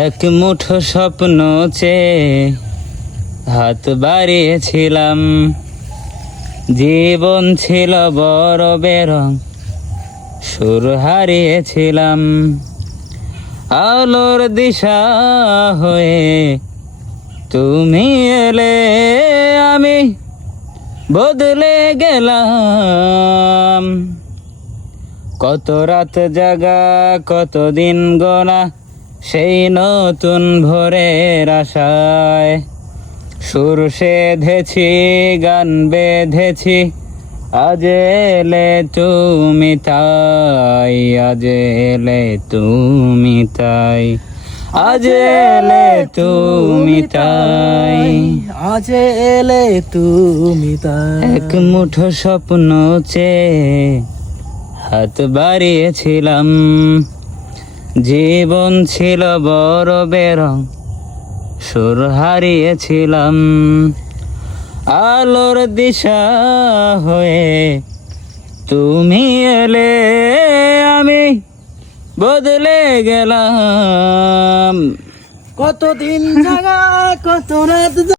এক মুঠো স্বপ্ন চেয়ে হাত বাড়িয়েছিলাম, জীবন ছিল বড় বেরং, সুর হারিয়েছিলাম। আলোর দিশা হয়ে তুমি এলে, আমি বদলে গেলাম। কত রাত জাগা, কত দিন গোনা, সেই নতুন ভোরের আশায় সুর সেধেছি, গান বেঁধেছি। আজ এলে তুমি তাই, আজ এলে তুমি তাই, আজ এলে তুমি তাই, আজ এলে তুমি তাই। এক মুঠো স্বপ্ন চেয়ে হাত বাড়িয়েছিলাম, জীবন ছিল বড় বেরং, সুর হারিয়েছিলাম। আলোর দিশা হয়ে তুমি এলে, আমি বদলে গেলাম। কতদিন জাগা, কত রাত